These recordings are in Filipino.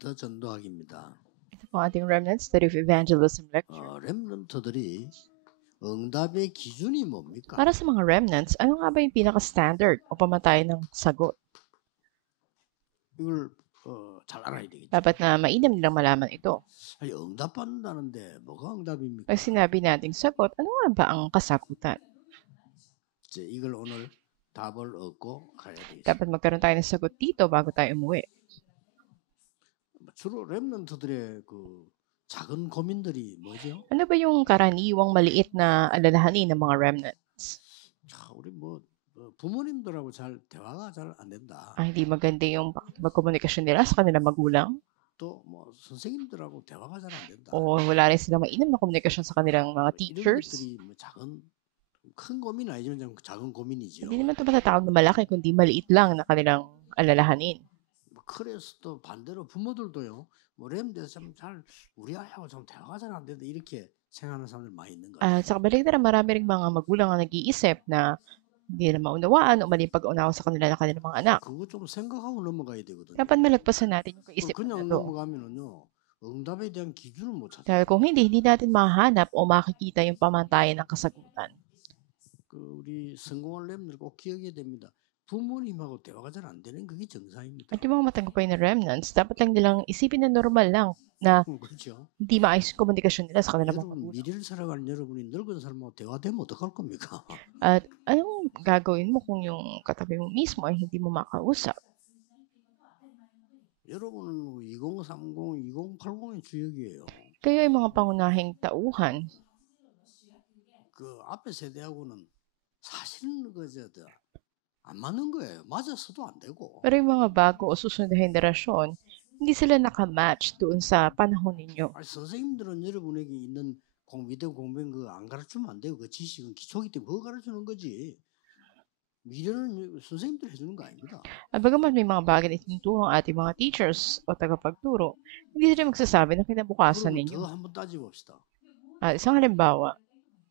렘넌트 전도학입니다. Ito po ang ating Remnant Study of Evangelism lecture. 렘넌트들이 응답의 기준이 뭡니까? Para sa mga remnants, ano nga ba yung pinaka-standard o pamatay ng sagot? 이걸 잘 알아야 되겠죠. Dapat na mainam nilang malaman ito. 아니, 응답받는다는데 뭐가 응답입니까? Pag sinabi nating sagot, ano nga ba ang kasagutan? 이제 이걸 오늘 답을 얻고 가야 되겠습니다. Dapat magkaroon tayo ng sagot dito bago tayo umuwi. 주로 렘넌트들의 그 작은 고민들이 뭐죠? Ano ba yung karaniwang maliit na alalahanin ng mga remnants? 자, 우리 부모님들하고 잘 대화가 잘 안 된다. Hindi maganda yung magkomunikasyon nila sa kanilang magulang 또 선생님들하고 대화가 잘 안 된다. o wala rin silang mainam na komunikasyon sa kanilang mga 이런 teachers. 것들이 큰 고민 아니지만 좀 작은 고민이죠. Hindi naman ito matatawag na malaki kundi maliit lang na kanilang alalahanin. 그래서 또 반대로 부모들도요. 렘대에서 잘 우리 아이하고 좀 대화가 잘 안 된다 이렇게 생각하는 사람들 많이 있는 것 같아요. Sa kabaligtaran, marami ring mga magulang ang nag-iisip na hindi na maunawaan o mali pag-unawa sa kanila ng kanilang mga anak. 그거 좀 생각하고 넘어가야 되거든요. Dapat malagpasan natin yung kaisipan na 그냥 to. 넘어가면은요. 응답에 대한 기준을 못 찾아요. Dahil kung hindi natin mahanap o makikita yung pamantayan ng kasagutan. 우리 성공한 렘들 꼭 기억해야 됩니다. 부모님하고 대화가 잘 안 되는 그게 정상입니다. At yung mga matagumpay na remnants, dapat lang nilang isipin na normal lang na 그렇죠. hindi maayos yung komunikasyon nila sa kanilang mga 여러분 magulang. 미래를 살아가는 여러분이 늙은 사람하고 대화되면 어떡할 겁니까? At anong gagawin mo kung yung katabi mo mismo ay hindi mo makausap? 여러분은 2030, 2080의 주역이에요. Kayo ay mga pangunahing tauhan. 그 앞에 세대하고는 사실은 안 맞는 거예요. 맞았어도 안 되고. Pero yung mga bago o susunod na henerasyon, hindi sila nakamatch doon sa panahon ninyo. 아니, 선생님들은 여러분에게 있는 위대한 공부는 그거 안 가르치면 안 돼요. 그 지식은 기초기 때문에 그거 가르치는 거지. 미래는 선생님들이 해주는 거 아닙니다. At bagamat may mga bagay na itinuturo ang ating mga teachers o tagapagturo, hindi sila magsasabi ng kinabukasan 그럼 ninyo. 더 한번 따져봅시다. Isang halimbawa,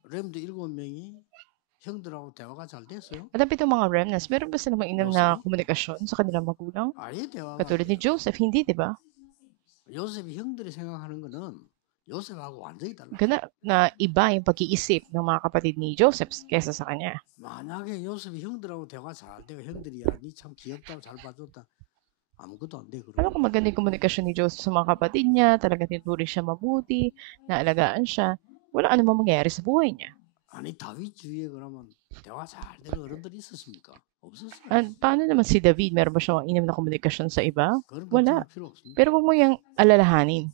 렘드 7명이 형들하고 대화가 잘 됐어요? at ang pitong mga remnants, meron ba silang mainam na komunikasyon sa kanilang magulang? 아예 대화가 Katulad ni Joseph, hindi, di ba? 요셉이 형들이 생각하는 거는 요셉하고 완전히 달라. Gana na iba yung pag-iisip ng mga kapatid ni Joseph kesa sa kanya. 만약에 요셉이 형들하고 대화 잘 되고 형들이 니 참 귀엽다고 잘 봐줬다. 아무것도 안 돼. Ano kung maganda yung komunikasyon ni Joseph sa mga kapatid niya, talaga tinuturi siya mabuti, naalagaan siya, wala anumang mangyayari sa buhay niya. 아니 다윗 주위에 그러면 대화 잘 되는 어른들이 있었습니까? 없었어요. At paano naman si David? Meron ba siyang inam na komunikasyon sa iba? 그런 Wala. 걱정할 필요 없습니다. Pero huwag mo yung alalahanin.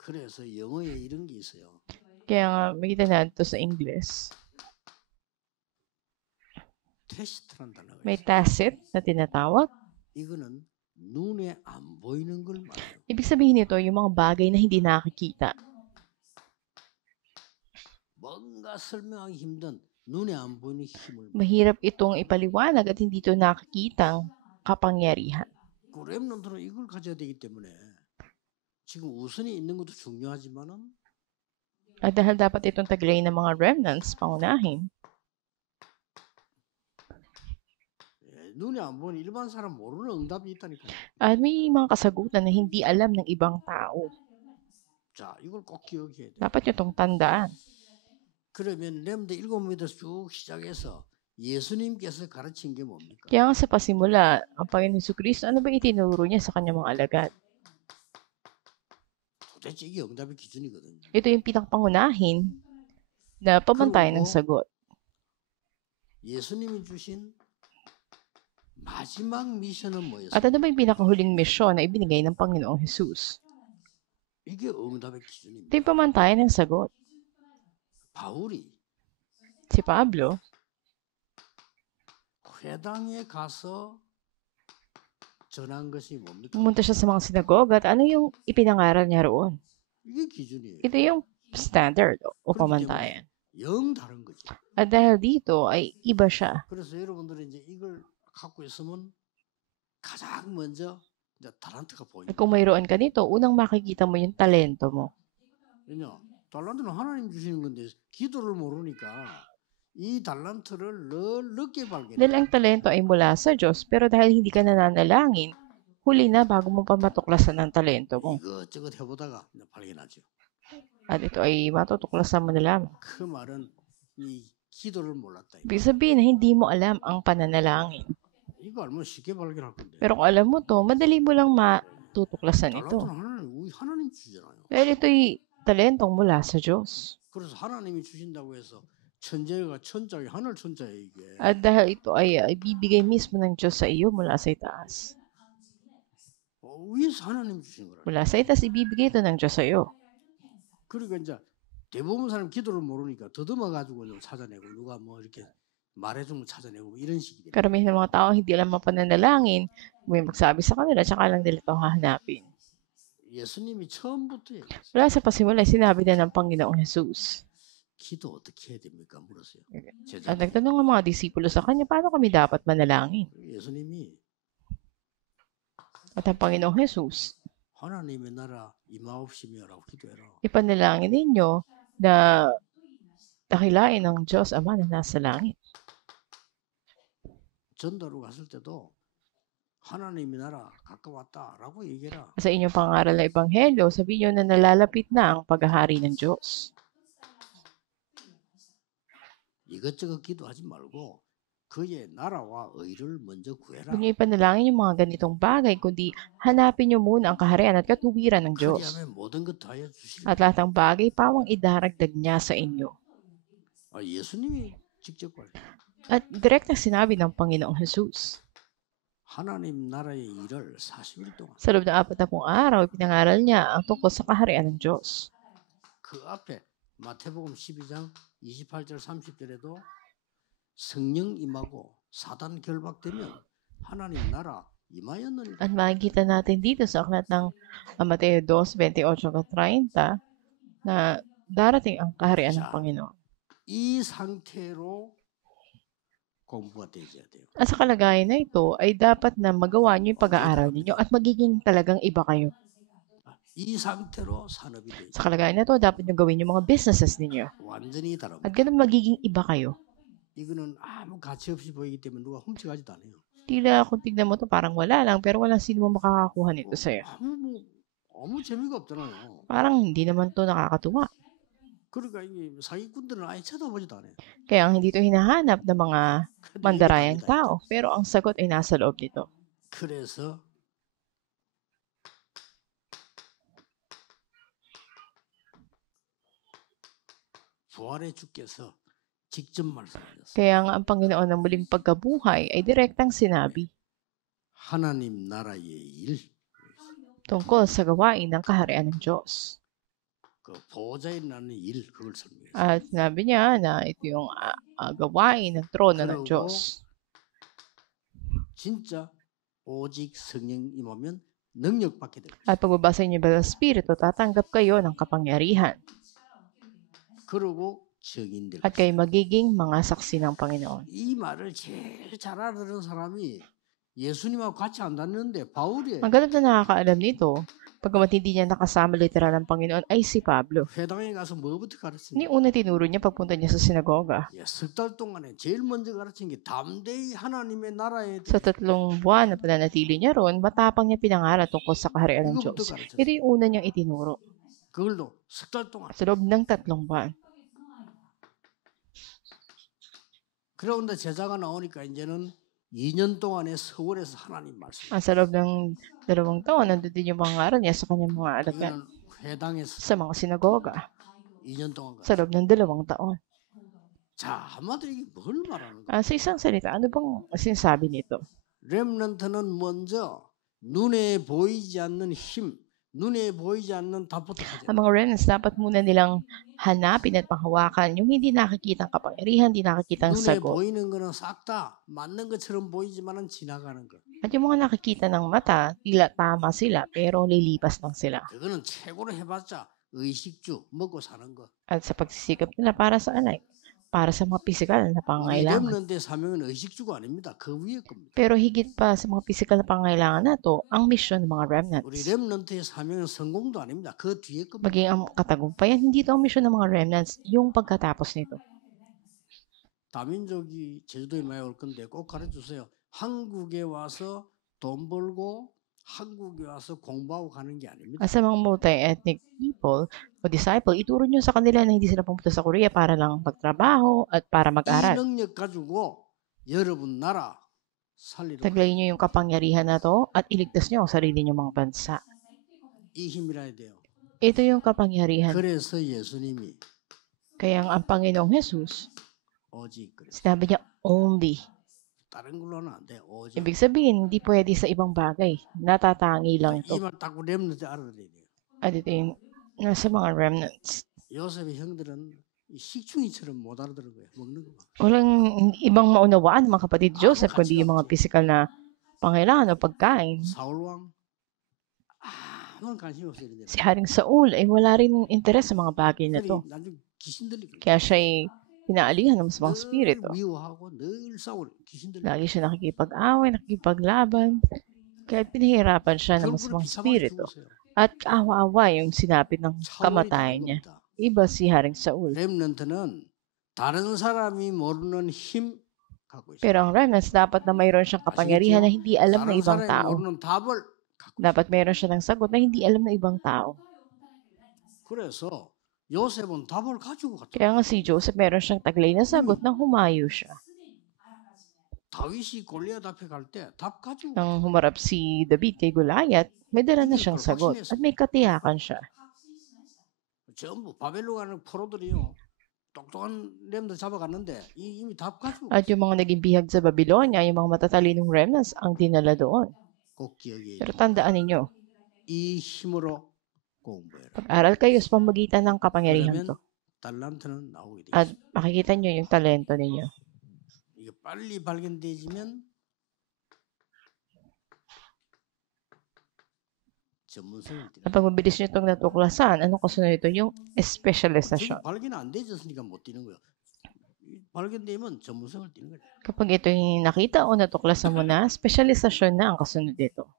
그래서 영어에 이런 게 있어요. Kaya nga, makita natin ito sa English. 테스트란 단어가 May 있어요. tacit na tinatawag. 이거는 눈에 안 보이는 걸 말해요. Ibig sabihin nito, yung mga bagay na hindi nakikita. 뭔가 설명하기 힘든 눈에 안 보이는 힘을. Mahirap itong ipaliwanag at hindi ito nakikitang kapangyarihan. 그 렘넌트는 이걸 가져야 되기 때문에 지금 우선에 있는 것도 중요하지만은 At dahil dapat itong taglay ng mga remnants, pangunahin, 눈에 안 보이는 일반 사람 모르는 응답이 있다니까요. at may mga kasagutan na hindi alam ng ibang tao. 자, 이걸 꼭 기억해야 돼. Dapat nyo itong tandaan. 그러면 렘드 7명에서 쭉 시작해서 예수님께서 가르친 게 뭡니까? Kaya nga sa pasimula, ang Panginoon Jesucristo, ano ba itinuro niya sa kanyang mga alagad? 도대체 이게 응답의 기준이거든요. Ito yung pinakapangunahin na pamantayan ng sagot. 예수님이 주신 마지막 미션은 뭐였어요? At ano ba yung pinakahuling misyon na ibinigay ng Panginoong Jesus? 이게 응답의 Ito 기준입니다. yung pamantayan ng sagot. 바울이 Si Pablo, 회당에 가서 전한 것이 뭡니까? pumunta siya sa mga sinagoga at ano yung ipinangaral niya roon? 이게 기준이에요. Ito yung standard o pamantayan. 영 다른 거죠. At dahil dito ay iba siya. 그래서 여러분들이 이제 이걸 갖고 있으면 가장 먼저 이제 달란트가 At 보입니다. kung mayroon ka nito, unang makikita mo yung talento mo. 왜냐? 달란트는 하나님 주시는 건데 기도를 모르니까 이 달란트를 늘 늦게 발견해. Dahil ang talento ay mula sa Diyos, pero dahil hindi ka nananalangin, huli na bago mo pa matuklasan ang talento mo. 이것저것 해보다가 발견하죠. At ito ay matutuklasan mo na lamang. 그 말은 이 기도를 몰랐다. Ibig sabihin na hindi mo alam ang pananalangin. 이거 알면 쉽게 발견할 건데. Pero kung alam mo to, madali mo lang matutuklasan ito. 달란트는 하나님 주잖아요. Dahil ito'y talentong mula sa Diyos. 그래서 하나님이 주신다고 해서 천재가 천자의 하늘 천자에게 At dahil ito ay ibibigay mismo ng Diyos sa iyo mula sa itaas. 위에서 하나님 주신 거라. Mula sa itaas, ibibigay ito ng Diyos sa iyo. 그러니까 이제 대부분 사람 기도를 모르니까 더듬어 가지고 좀 찾아내고 누가 뭐 이렇게 말해주면 찾아내고 뭐 이런 식이 돼요. Karamihan ng mga tao hindi alam ang pananalangin, may magsabi sa kanila, tsaka lang nila ito hahanapin. 예수님이 처음부터 Wala sa pasimula, sinabi na ng Panginoong Jesus. 기도 어떻게 해야 됩니까? 물었어요. At nagtanong ang mga disipulo sa kanya, paano kami dapat manalangin? 예수님이 At ang Panginoong Jesus, 하나님의 나라 임하옵시며라고 기도해라. ipanalangin ninyo na dakilain ng Diyos Ama na nasa langit. 전도로 갔을 때도 하나님의 나라 가까웠다라고 얘기해라. Sa inyong pangaral na ebanghelyo, sabihin nyo na nalalapit na ang paghahari ng Diyos. 이것저것 기도하지 말고 그의 나라와 의를 먼저 구해라. Huwag niyo ipanalangin yung mga ganitong bagay, kundi hanapin niyo muna ang kaharian at katuwiran ng Diyos. 그리하면 모든 것 다해 주시리라. At lahat ng bagay, pawang idaragdag niya sa inyo. 예수님이 직접 말. At direktang sinabi ng Panginoong Jesus. 하나님 나라의 일을 40일 동안 Sa loob ng 40 araw, pinangaral niya ang tungkol sa kaharian ng Diyos. 그 앞에 마태복음 12장 28절 30절에도 성령 임하고 사단 결박되면 하나님 나라 임하였느니라. At makikita natin dito sa aklat ng Mateo 2:28-30 na darating ang kaharian ng Panginoon. 이 상태로 공부가 되어야 돼요. At sa kalagayan na ito ay dapat na magawa niyo yung pag-aaral ninyo at magiging talagang iba kayo. 이 상태로 산업이 돼요. Sa kalagayan na ito, dapat niyo gawin yung mga businesses ninyo. 완전히 다릅니다. At ganun magiging iba kayo. 이거는 아무 가치 없이 보이기 때문에 누가 훔쳐가지도 않아요. Tila kung tignan mo to parang wala lang, pero walang sino mo makakakuha nito sa'yo. 아무 재미가 없잖아요. Parang hindi naman to nakakatuwa. 그러니까 이 사기꾼들은 아예 쳐다보지도 않아요. Kaya ang hindi to hinahanap ng mga 근데 이게 mandarayang 답니다. tao, pero ang sagot ay nasa loob nito. 그래서 부활의 주께서 직접 말씀하셨어요. Kaya nga ang Panginoon ng muling pagkabuhay ay direktang sinabi 하나님 나라의 일, tungkol sa gawain ng kaharian ng Diyos. 그 보호자에 나는 일 그걸 설명했어요. At sinabi niya na ito yung gawain ng trono ng Diyos. 진짜 오직 성령 임하면 능력 받게 됩니다. At pagbabasa niyo ba ng Espiritu, tatanggap kayo ng kapangyarihan. 그리고 증인들. At kayo magiging mga saksi ng Panginoon. 이 말을 제일 잘 알아듣는 사람이 예수님하고 같이 안 다녔는데 바울이에요. Ang ganap na nakakaalam nito, pagkamat hindi niya nakasama literal ng Panginoon, ay si Pablo. 회당에 가서 뭐부터 가르치냐? Ni una tinuro niya pagpunta niya sa sinagoga. 석 달 동안에 제일 먼저 가르친 게 담대히 하나님의 나라에 Sa 3 buwan na pananatili niya ron, matapang niya pinangaral tungkol sa kaharian ng 이거부터 Diyos. 가르쳤어요. Ito yung una niyang itinuro. 그걸도 석 달 동안. Sa loob ng 3 buwan. 그런데 제자가 나오니까 이제는 2년 동안에 서울에서 하나님 말씀. Sa loob ng 2 taon, nandun din yung mga aral niya sa kanyang mga alagad 이거는 회당에서 sa mga sinagoga. 2년 동안. Sa loob ng 2 taon. 자, 한마디로 이게 뭘 말하는 거야? Sa isang salita, ano bang sinasabi nito? 렘넌트는 먼저 눈에 보이지 않는 힘, 눈에 보이지 않는 답부터 가져. Ang mga remnants, dapat muna nilang hanapin at panghawakan yung hindi nakikitang kapangyarihan, hindi nakikitang 눈에 sagot. 보이는 거는 싹 다 맞는 것처럼 보이지만은 지나가는 거. At yung mga nakikita ng mata, tila tama sila, pero lilipas lang sila. 그거는 최고로 해봤자 의식주 먹고 사는 거. At sa pagsisikap nila para sa alay, para sa mga pisikal na 우리 pangailangan. 렘넌트의 사명은 의식주가 아닙니다. 그 위에 겁니다. Pero higit pa sa mga pisikal na pangailangan na to, ang misyon ng mga 우리 remnants. 렘넌트의 사명은 성공도 아닙니다. 그 뒤에 겁니다. Maging ang katagumpayan, hindi ito ang misyon ng mga remnants, yung pagkatapos nito. 다민족이 제주도에 많이 올 건데 꼭 가르쳐 주세요. 한국에 와서 돈 벌고 한국에 와서 공부하고 가는 게 아닙니다. At sa mga multi-ethnic people o disciple, ituro nyo sa kanila na hindi sila pumunta sa Korea para lang magtrabaho at para 이 mag-aral. 능력 가지고 여러분 나라 살리러 Taglayin nyo yung kapangyarihan na to at iligtas nyo ang sarili nyo mga bansa. 이 힘이라 해야 돼요. Ito yung kapangyarihan. 그래서 예수님이 Kaya ang Panginoong Jesus, 오직 그래. sinabi niya only. 다른 걸로는 안 돼. 오직. Ibig sabihin, hindi pwede sa ibang bagay. Natatangi lang ito. 이말 딱 렘넌트 알아들어야 돼요. At ito yung nasa mga remnants. 요셉의 형들은 이 식충이처럼 못 알아들은 거예요. 먹는 거. Walang ibang maunawaan mga kapatid Joseph, kundi yung mga physical na pangailangan o pagkain. 사울 왕 아무런 관심이 없어요. Si Haring Saul ay wala rin interes sa mga bagay na to. 나중에 귀신 들리고. Kaya siya ay pinaalihan ng masamang spirito. 미워하고 늘 싸우고 귀신 들리고. Lagi siya nakikipag-away, nakikipaglaban. Kaya pinahirapan siya ng masamang spirito. At awa-awa yung sinapit ng kamatayan niya. Iba si Haring Saul. 렘넌트는 다른 사람이 모르는 힘 갖고 있어요. Pero ang remnants, dapat na mayroon siyang kapangyarihan na hindi alam ng 다른 ibang 사람이 tao. 모르는 답을 갖고 Dapat mayroon siya ng sagot na hindi alam ng ibang tao. 그래서 요셉은 답을 가지고 갔다. Kaya nga si Joseph, meron siyang taglay na sagot na humayo siya. 다윗이 골리앗 앞에 갈 때 답 가지고 Nang humarap si David kay Goliath, may dala na siyang sagot at may katiyakan siya. 전부 바벨로 가는 포로들이요. 똑똑한 렘들 잡아갔는데 이미 답 가지고 At yung mga naging bihag sa Babylonia, yung mga matatalinong remnants ang dinala doon. 꼭 기억해. Pero tandaan ninyo, 이 힘으로 공부해라. pag-aral kayo sa pamagitan ng kapangyarihan to. 그러면 달란트는 나오게 돼. At makikita nyo yung talento ninyo. 이게 빨리 발견되지면 전문성을 띠는. At pag mabilis nyo itong natuklasan, anong kasunod ito? Yung specialization. 발견 안 되졌으니까 못 뛰는 거예요. 발견되면 전문성을 띠는 거예요. Kapag ito yung nakita o natuklasan mo na, specialization na ang kasunod dito.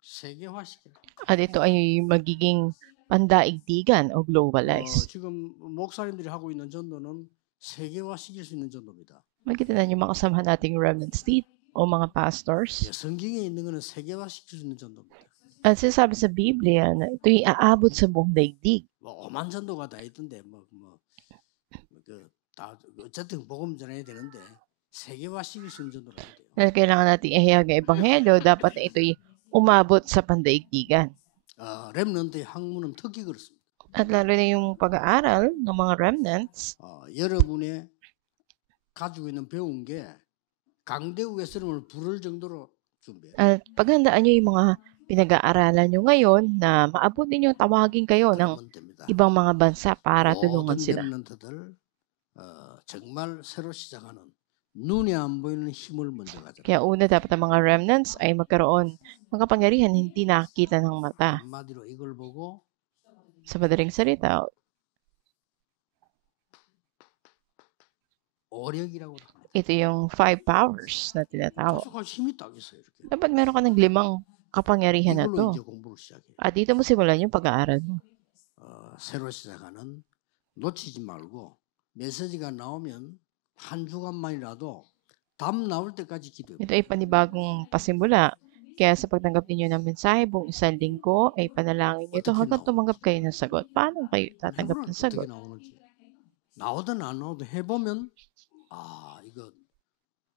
세계화시켜. At ito ay magiging pandaigdigan o globalized. 지금 목사님들이 하고 있는 전도는 세계화시킬 수 있는 전도입니다. Makita na yung mga kasamahan nating remnants dito o mga pastors. 성경에 있는 거는 세계화시킬 수 있는 전도입니다. At sinasabi sa Biblia na ito ay aabot sa buong daigdig. 뭐 오만 전도가 다 있던데 다 어쨌든 복음 전해야 되는데 세계화시킬 수 있는 전도를 해야 돼요. Dahil kailangan natin ihayag ang ebanghelyo, dapat na ito ay umabot sa pandaigdigan. 렘넌트의 학문은 특히 그렇습니다. At lalo na yung pag-aaral ng mga remnants, 여러분의 가지고 있는 배운 게 강대국의 스님을 부를 정도로 준비해요. at paghandaan nyo yung mga pinag-aaralan nyo ngayon na maabot ninyo tawagin kayo ng 그러면 됩니다. ibang mga bansa para tulungan 모든 sila. 렘넌트들 정말 새로 시작하는 눈에 안 보이는 힘을 먼저 가져라. Kaya una dapat ang mga remnants ay magkaroon ng kapangyarihan hindi nakikita ng mata. 한마디로 이걸 보고 Sa madaling salita, 오력이라고 합니다. ito yung 5 powers na tinatawag. 계속할 힘이 딱 있어요. 이렇게. Dapat meron ka ng 5 kapangyarihan na 이걸로 이제 to. 공부를 시작해요. At dito mo simulan yung pag-aaral mo. 새로 시작하는 놓치지 말고 메시지가 나오면 한 주간만이라도 답 나올 때까지 기도해요. Ito ay panibagong pasimula. Kaya sa pagtanggap ninyo ng mensahe buong isang linggo, ay panalangin nyo ito hanggang tumanggap kayo ng sagot. Paano kayo tatanggap ng 해보면 sagot? 어떻게 나오는지. 나오든 안 나오든 해보면 이거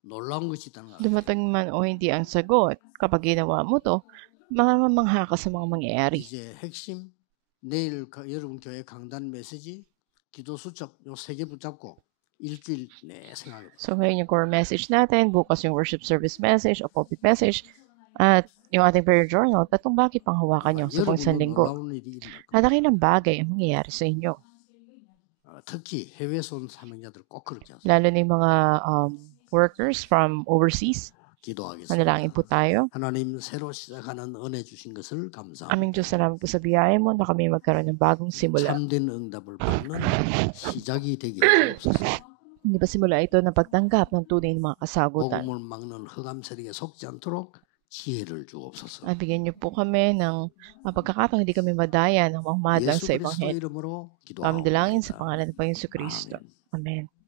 놀라운 것이 있다는 거. Dumating man o hindi ang sagot, kapag ginawa mo to, mamamangha ka sa mga mangyayari. 이제 핵심 내일 여러분 교회 강단 메시지 기도 수첩 요 3개 붙잡고 일주일 내 생각해. So ngayon yung core message natin, bukas yung worship service message o pulpit message, at yung ating prayer journal, tatlong bagay pang hawakan nyo sa pang isang linggo. 놀라운 일이 일어날 At dakilang bagay ang mangyayari sa inyo. 특히 해외에서 온 사명자들 꼭 그렇게 하세요. Lalo na yung mga workers from overseas. 기도하겠습니다. Manalangin po tayo. 하나님 새로 시작하는 은혜 주신 것을 감사합니다. Aming Diyos, salamat po sa biyaya mo na kami magkaroon ng bagong simula. 참된 응답을 받는 시작이 되게 주옵소서. Hindi ba simula ito na pagtanggap ng tunay ng mga kasagutan? 복음을 막는 흑암 세력에 속지 않도록 지혜를 주옵소서. At bigyan niyo po kami ng pagkakataong hindi kami madaya ng mahumadlang 예수 sa 그리스도 Ebanghelyo. 이름으로 Kami dalangin sa 기도합니다. pangalan ng Panginoon Kristo. 아멘. Amen.